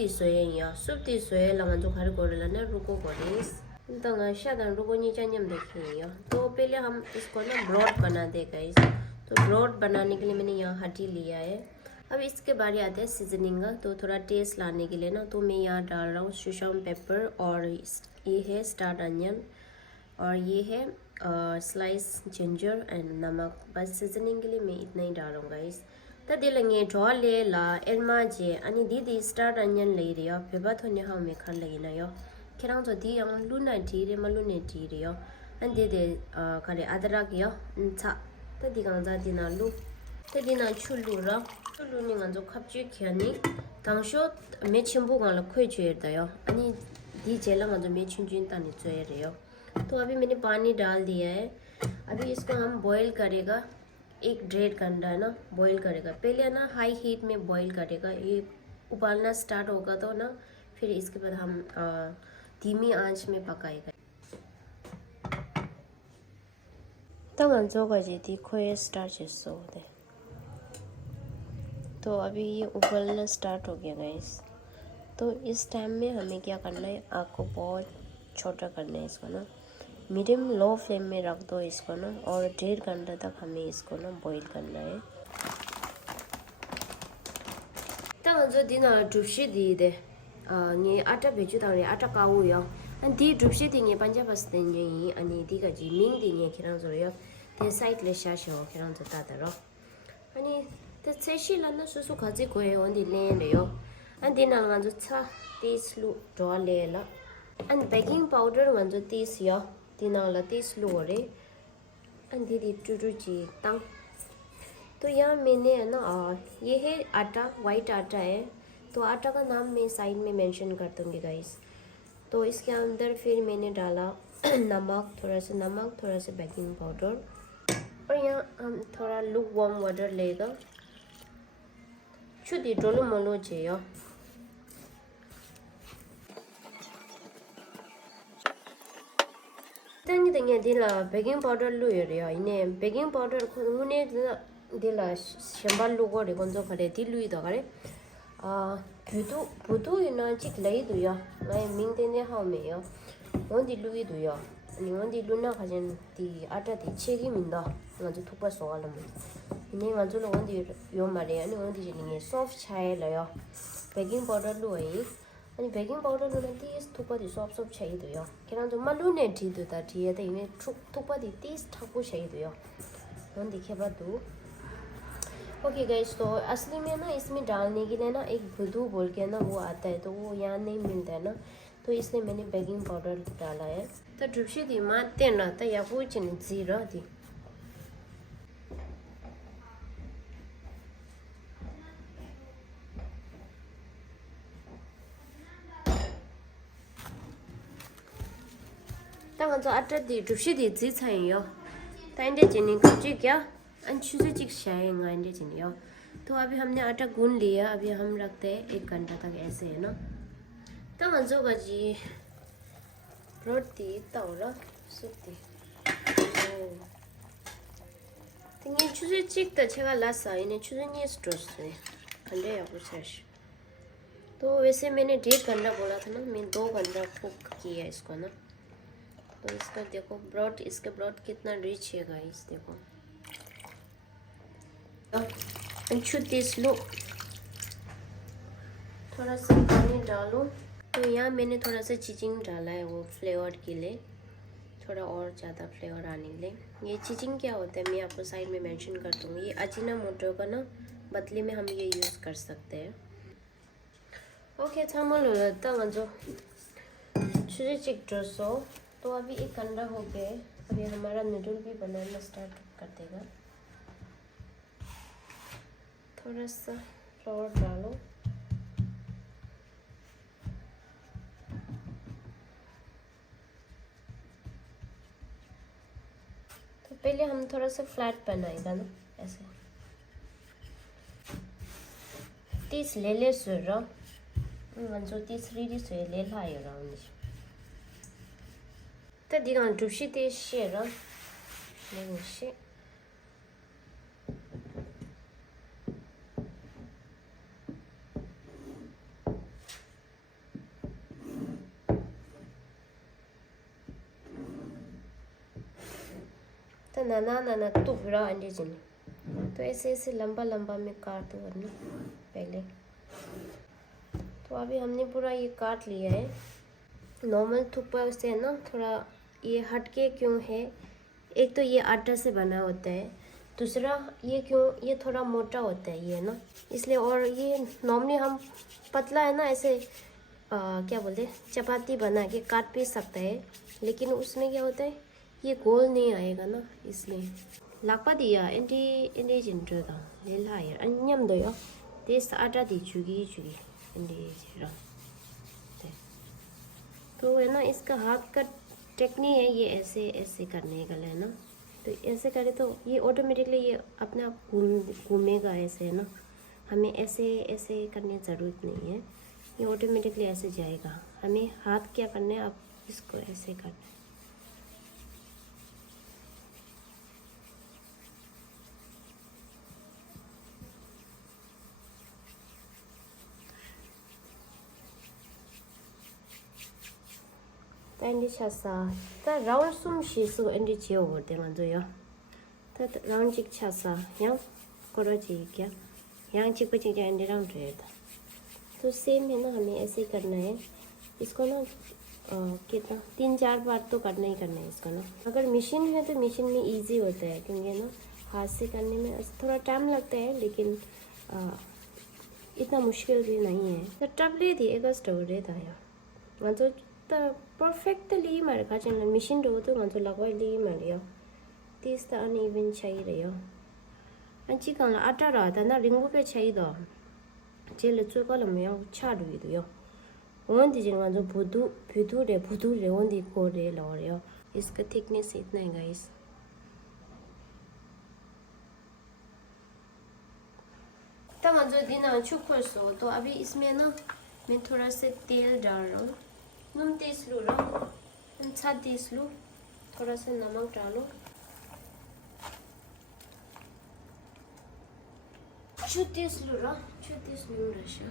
디 소예요. 숲디 소예 라만조 खार कोरलाने रुको कोरिस तंगा शादन रुको नी चन्यम देखियो तो पहले हम इसको ना ब्रॉड बना दे गाइस तो ब्रॉड बनाने के लिए मैंने यहाँ हड्डी लिया है अब इसके बारे आते हैं सीजनिंग का तो थोड़ा टेस्ट लाने के लिए ना तो मैं यहाँ डाल रहा हूँ सुशम पेपर और ये है स्टार्ट अनियन और ये है स्लाइस जिंजर एंड नमक बस सीजनिंग के लिए मैं इतना ही डालूंगा इस तदिलंगे ड्रॉ ले ला एरमा जे अनि दीदी स्टार्ट अनियन ले रियो फेबा थोने हाउ में खा लगी ना यो खेरांग जो दी यंग लुना टीरे मलुने टीरियो अन दे करे अदरक यो चा तदि गांजा दिना लु तदिना छुलु र छुलु नि गांजो खपजे खेनी तांशो मे छिंबु गांला खोइ छेरदा अनि दी जेला गांजो मे छिंजिन तानी चोयरियो तो अभी मैंने पानी डाल दिया है अभी इसको हम बॉईल करेगा 1-1.5 घंटा है ना बॉईल करेगा पहले ना हाई हीट में बॉईल करेगा ये उबालना स्टार्ट होगा तो ना फिर इसके बाद हम धीमी आंच में पकाएगा तब अंजोगाजी खोए स्टार्ट चेसो दे तो अभी ये उबलना स्टार्ट हो गया गाइस तो इस टाइम में हमें क्या करना है आग को बहुत छोटा करना है इसको ना मीडियम लो फ्लेम में रख दो इसको ना और 1.5 घंटा तक हमें इसको ना बॉईल करना है तब जो दिन ड्रुपशी दी दे ये आटा भेजू तारे आटा काऊ यो अनि दी ड्रुपशी दी पंजाब बस्ते ये अनि दी का जी मिंग दी ये खिरां जो यो ते साइड ले शाशो खिरां जो ता दरो अनि ते सेशी लना सुसु खाजी कोए ओंदी ले ले यो अनि दिन जो छ तेस लु ड्रॉ ले ला अनि बेकिंग पाउडर जो तेस यो दिनाला तेस लोरे एंड दीदी टूटूची तंग तो यहाँ मैंने है ना ये है आटा वाइट आटा है तो आटा का नाम मैं साइड में मेंशन कर दूँगी गाइस तो इसके अंदर फिर मैंने डाला नमक थोड़ा सा बेकिंग पाउडर और यहाँ हम थोड़ा लुक वार्म वाटर लेगा छुदी डोलो मोलो जेयो तंगी दिला बेकिंग पाउडर लु यो इने बेकिंग पाउडर खुने दिला शंबाल लु गोरे गोंजो खरे दिलु इदा करे बुदु इना चिक लई दुया मैं मिंग देने हाउ में यो वन दिलु इ दुया नि वन दिलु ना खजन दी आटा दी छेगी मिंदा ngaju thukpa soal mu ine ngaju lo wan di yo mare ani wan di ni soft chai la yo baking powder lu ai अनि बेकिंग पाउडर लुने तीस थुपा दी सॉफ्ट सॉफ्ट चाहिए तो यो केना जो मलुने ठी दो ता ठी है तो इमे थुपा दी 30 ठाकू चाहिए तो यो हम दिखे बात दो ओके गाइस तो असली में ना इसमें डालने के लिए ना एक बुदू बोल के ना वो आता है तो वो यहाँ नहीं मिलता है ना तो इसलिए मैंने बेकिंग पाउडर डाला है तो ड्रुपशी दी माते ना तो या वो चिन जीरा दी当然，这阿这的就是的自产哟，但这今年估计क्या अंशुसे चिक शायेंगा इंडे चिनियो तो अभी हमने आटा गूंद लिया अभी हम रखते हैं 1 घंटा तक ऐसे है ना तब अंजोगा जी रोटी तौरा सुती तो ये चुसे चिक तो चेगा लासा इन्हें चुसे नहीं स्ट्रेस है अंडे या कुछ ऐसे तो वैसे मैंने 1.5 घंटा बोला था ना मैं 2 घंटा कुक किया इसको ना तो इसका देखो ब्रॉड इसका ब्रॉड कितना रिच है गाइस देखो छुट्टी स्लो थोड़ा सा पानी डालो तो यहाँ मैंने थोड़ा सा चीचिंग डाला है वो फ्लेवर के लिए थोड़ा और ज़्यादा फ्लेवर आने के लिए ये चीचिंग क्या होता है मैं आपको साइड में मेंशन कर दूँगी ये अजीनोमोटो का ना बदले में हम ये यूज़ कर सकते हैं ओके 참을로 तब जो छुरी चिक ड्रेसो तो अभी 1 घंटा हो गया अभी हमारा नूडल भी बनाना स्टार्ट कर देगा थोड़ा सा फ्लोर डालो तो पहले हम थोड़ा सा फ्लैट बनाएगा ना ऐसे 30 ले सुर जो 30 रीडी से ले लाए राउंड तो दिगान टूशी ते शेरा नहीं शे तो नाना नाना टुकड़ा अंडे जिन तो ऐसे ऐसे लंबा लंबा में काट दो वरना पहले। तो अभी हमने पूरा ये काट लिया है। नॉर्मल थुक्पा से ना थोड़ा ये हटके क्यों है, एक तो ये आटा से बना होता है, दूसरा ये क्यों ये थोड़ा मोटा होता है ये ना, इसलिए। और ये नॉर्मली हम पतला है ना ऐसे क्या बोलते हैं चपाती बना के काट भी सकता है, लेकिन उसमें क्या होता है ये गोल नहीं आएगा ना, इसलिए। लापदिया इंडी इंडी जिंद्रदा ले लायर अन्यम दोयो तेस आटा दी चुगी चुगी इंडी जिरा। तो है ना इसका हाथ का टेक्निक है ये ऐसे ऐसे करने का है ना, तो ऐसे करे तो ये ऑटोमेटिकली ये अपने आप घूमेगा ऐसे है ना, हमें ऐसे ऐसे करने की ज़रूरत नहीं है, ये ऑटोमेटिकली ऐसे जाएगा। हमें हाथ क्या करना है, आप इसको ऐसे करना है। एंडी छासा ता राउंड सुम शिसु एंडी चियो होते मंजोयो ता राउंड चिक छासा yang करो जी क्या yang चिक बची जा एंडी राउंड रहता। तो सेम है ना, हमें ऐसे करना है इसको ना, कितना 3-4 बार तो करना ही करना है इसको ना। अगर मशीन है तो मशीन में इजी होता है, क्योंकि ना हाथ से करने में थोड़ा टाइम लगता है, लेकिन इतना मुश्किल भी नहीं है। तो टबले थी एक स्टोर था यार मंजो perfectly marka chen machine do to ngan la koi li mario this ta uneven chai re yo an chi kan la ata ra ta na ringu pe chai do je le chu ko la me yo cha du do yo won di jin ngan zo budu re won di ko re lo re yo। इसका thickness इतना है guys. तब जो दिन चुप सो तो अभी इसमें ना मैं थोड़ा से तेल डाल रहा हूँ। नम तेज लो रो, नम छात तेज लो, थोड़ा सा नमक डालो, तेज लो रो, तेज लो रशा।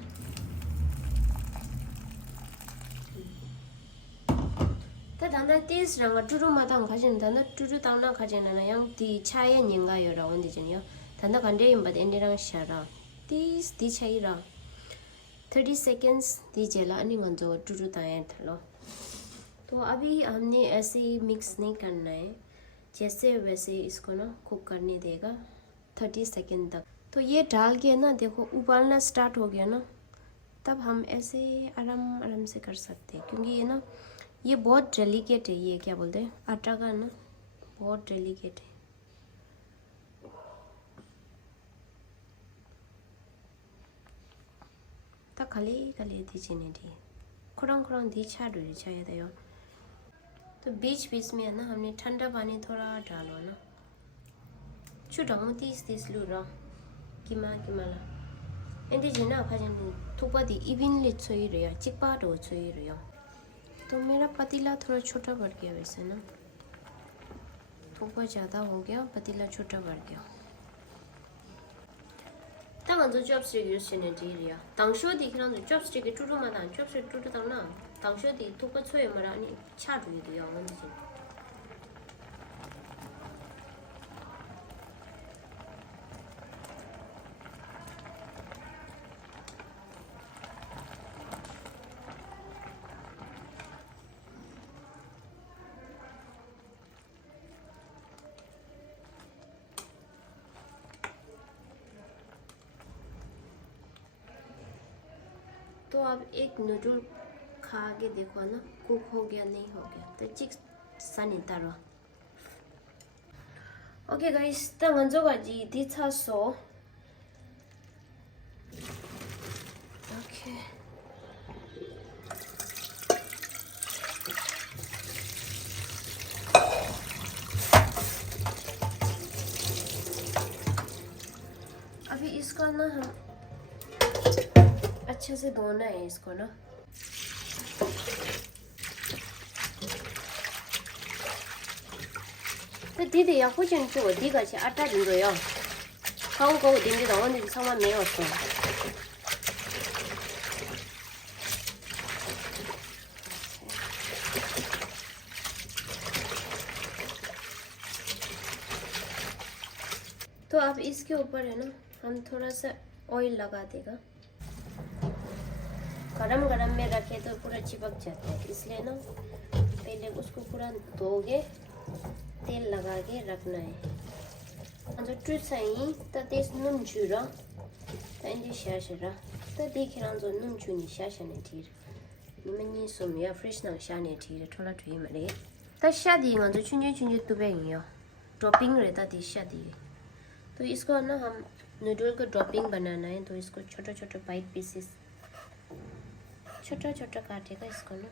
तो दाना तेज रंगा टुरु माता खाजन दाना टुरु ताना खाजन ना yang di chaya nyinga yo ra on di jenya दाना कंडे इम्बद एंडे रंग शारा तेज दी चाहिरा 30 seconds दी जेला अनि गंजो टुरु ताया थलो। तो अभी हमने ऐसे ही मिक्स नहीं करना है, जैसे वैसे इसको ना कुक करने देगा 30 सेकंड तक। तो ये डाल के ना देखो उबालना स्टार्ट हो गया ना, तब हम ऐसे आराम आराम से कर सकते हैं, क्योंकि ये ना ये बहुत डेलिकेट है, ये क्या बोलते हैं आटा का ना बहुत डेलिकेट है। ता खाली दीजिए नहीं दी खुरंग दी छाड़ो चाहिए था। तो बीच बीच में है ना हमने ठंडा पानी थोड़ा डालो ना, चुटाऊँ तीस लू रहा किमा ला एंडी जिना खाजन थुपा दी इवनली छोई रहा चिपा दो छोई रहा। तो मेरा पतीला थोड़ा छोटा बढ़ गया वैसे ना, थुपा ज़्यादा हो गया, पतीला छोटा बढ़ गया। तब जो चॉपस्टिक यूज़ करने चाहिए, तंगशो दिख रहा है चॉपस्टिक टूटू माता चॉपस्टिक टूटू तब ना तंगशो दी थुपा छोए मरा नहीं छाड़ हुई तो यार मुझे। तो अब एक नूडल खा के देखो ना कुक हो गया नहीं हो गया, तो चिक सनी तारो। ओके गाइस, तंगन जो गाजी दिखा सो। ओके अभी इसको ना हम अच्छे से धोना है इसको ना। तो दीदी या कुछ नहीं वो दीगा चे आटा दिन या खाऊं को दिन दी तो दिन सामान नहीं होता। तो अब इसके ऊपर है ना हम थोड़ा सा ऑयल लगा देगा। गरम गरम में रखे तो पूरा चिपक जाता है, इसलिए ना पहले उसको पूरा धोगे तेल लगा के रखना है। जो ट्रिट सही तो तेज नुम चुरा तो इंडी शाशरा तो देखे ना जो नुम चुनी शाशने ठीक निमनी सुम या फ्रेश ना शाने ठीक थोड़ा थोड़ी मरे तो शादी ना जो चुने चुने तो बेंगियो ड्रॉपिंग रहता थी शादी। तो इसको ना हम नूडल का ड्रॉपिंग बनाना है, तो इसको छोटा छोटा बाइट पीसेस छोटा छोटा काटेगा इसको ना।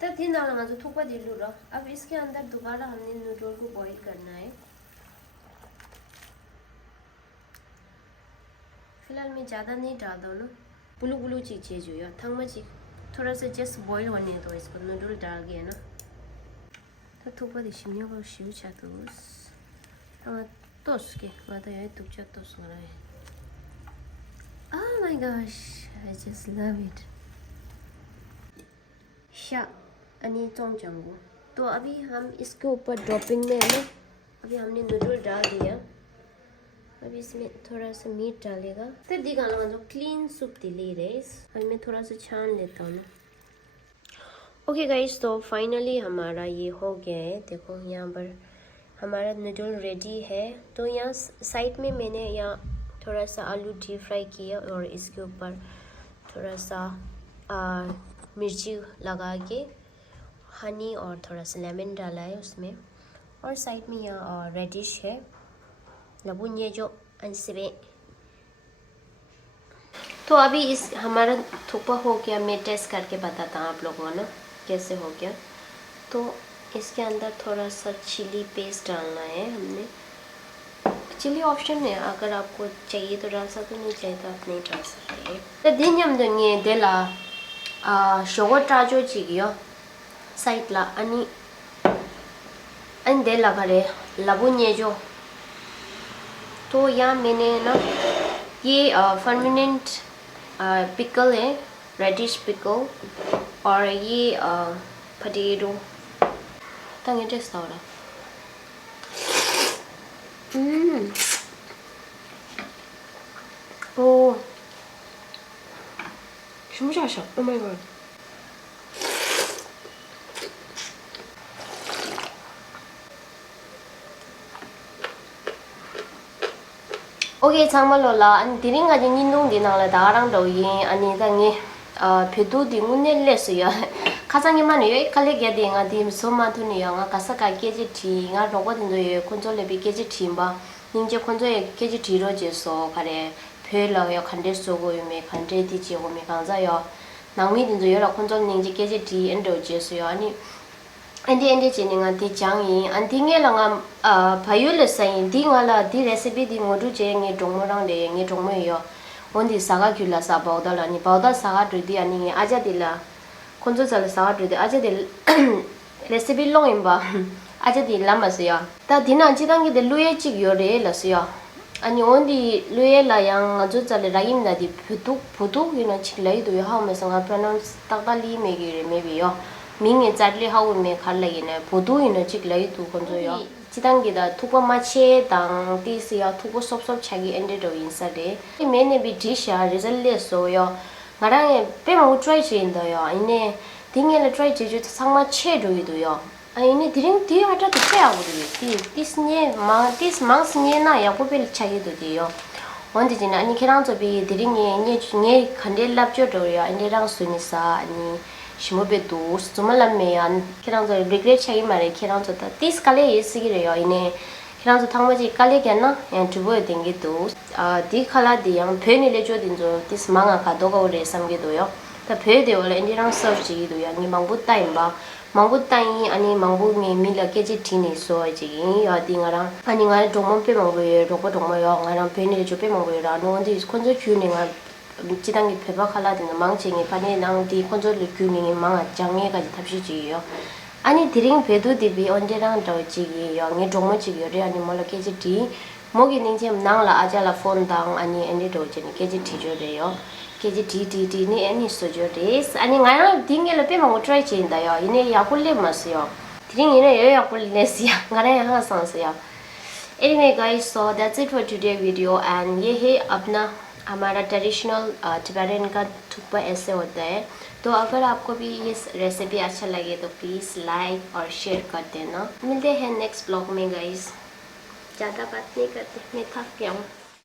तो तीन डालना जो थोड़ा दिलू रहा। अब इसके अंदर दोबारा हमने नूडल को बॉईल करना है। फिलहाल मैं ज़्यादा नहीं डाल दूँ ना, बुलू बुलू चीज़ें जो है थंग में थोड़ा सा जस्ट बॉईल होने तो इसको नूडल डाल गया ना। तो थोड़ा दिशमियों को शिव चातुस हाँ तोस के माता ये तुझे तोस हो रहा है। Oh my gosh, I just love it. शा अनी चोंग चंगू। तो अभी हम इसके ऊपर ड्रॉपिंग में है ना, अभी हमने नूडल डाल दिया। अभी इसमें थोड़ा सा मीट डालेगा। तो दिखाना जो क्लीन सूप दिली रेस, अभी मैं थोड़ा सा छान लेता हूँ ना। ओके गाइस, तो फाइनली हमारा ये हो गया है। देखो यहाँ पर हमारा नूडल रेडी है। तो यहाँ साइड में मैंने यहाँ थोड़ा सा आलू डीप फ्राई किया और इसके ऊपर थोड़ा सा मिर्ची लगा के हनी और थोड़ा सा लेमन डाला है उसमें। और साइड में यहाँ रेडिश है लबुन ये जो अनसेबे। तो अभी इस हमारा थुपा हो गया, मैं टेस्ट करके बताता हूँ आप लोगों को ना कैसे हो गया। तो इसके अंदर थोड़ा सा चिली पेस्ट डालना है हमने। चिली ऑप्शन है, अगर आपको चाहिए तो डाल सकते, नहीं चाहिए तो आप नहीं डाल सकते। तो दिन यम दंगे देला शोगो टाजो चिगियो साइड ला अनि अन देला करे लबुन ये जो। तो यहाँ मैंने ना ये परमानेंट पिकल है, रेडिश पिकल, और ये पोटैटो तंगे टेस्ट हो रहा। ओ shumshasha, oh my god. Okay, 참말로라 안 디링가지 닌동디 나라 다랑도 이 아니 당이 페도디 문넬레스야 가장이만 요 칼레게 딩아 디 소마투니야 nga kasaka keji ti nga rogodin도 예 콘졸레비 keji 팀바 닌제 콘조에 keji 티로 제소 가래 페라요 칸데소고 요메 칸데디지 오메 강자요 나미딘도 여러 콘졸 닌제 keji ti 엔도 제소요 아니 엔디 지닝아 디 장이 안딩에랑아 바이올레사인 딩알라 디 레시피 디 모두 제ең이 동모랑데 ең이 동모요 온디 사가 귤라 사바오달라니 바오다 사가 드디 아니 아자딜라 콘조잘 사가 드디 아자딜 레시피 롱임바 아자딜 라마스요 다 디나 지당기데 루에직 요레라스요 아니 온디 루에라양 아조잘 라임나디 부둑 이나 칠라이도 하면서 프로나운스 딱달리 메기레 메비요 민게 잘리 하우메 갈래기네 보도이네 직레이도 건조요 지단기다 투고마체 당 디스야 투고 섭섭 차기 엔데도 인사데 메네비 디샤 리절레소요 나랑에 빼먹고 트라이 체인더요 아니네 딩엘레 트라이 제주 상마 체도이도요 아니네 드링 디 하다 체하고도 디스네 디스 망스네나 야고벨 차기도디요 원디지나 아니 계란접이 드링이 nye 간델랍죠도요 아니랑 수니사 아니 시모베도 스토말라메안 키랑저 리그레트 차이 말에 키랑저 다 디스칼레 예스기래요 이네 키랑저 탕마지 깔레게나 야 두보에 댕기도 디 칼라디 양 베니레 조딘저 디스 망아 가도가 오래 삼기도요 다 베데 원래 인디랑 서치기도 양이 망부따임바 망부따이 아니 망부미 밀라 깨지 티니 소지기 야딩아랑 아니가 동mon페 망부에 로고 동모요 나랑 베니레 조페 망부에라 노원디 콘저 큐닝아 지당기 배박하라든 망칭이 반에 나온디 콘솔리 규밍이 망아 장애까지 탑시지요 아니 드링 배도 디비 언제랑 더지기 영이 동모지기요리 아니 몰라 깨지티 목이 닝jem 나라 아자라 폰당 아니 엔디 도지니 깨지티 줘래요 깨지티 니 애니 소줘데스 아니 나랑 딩게를 빼면 트라이 체인다요 이네 야골레 마스요 Anyway guys, so that's it for today's video and ये है अपना हमारा traditional Tibetan का थुक्पा ऐसे होता है। तो अगर आपको भी ये रेसिपी अच्छा लगे तो प्लीज़ लाइक और शेयर कर देना। मिलते हैं नेक्स्ट ब्लॉग में गाइस। ज़्यादा बात नहीं करते, मैं थक गया हूँ।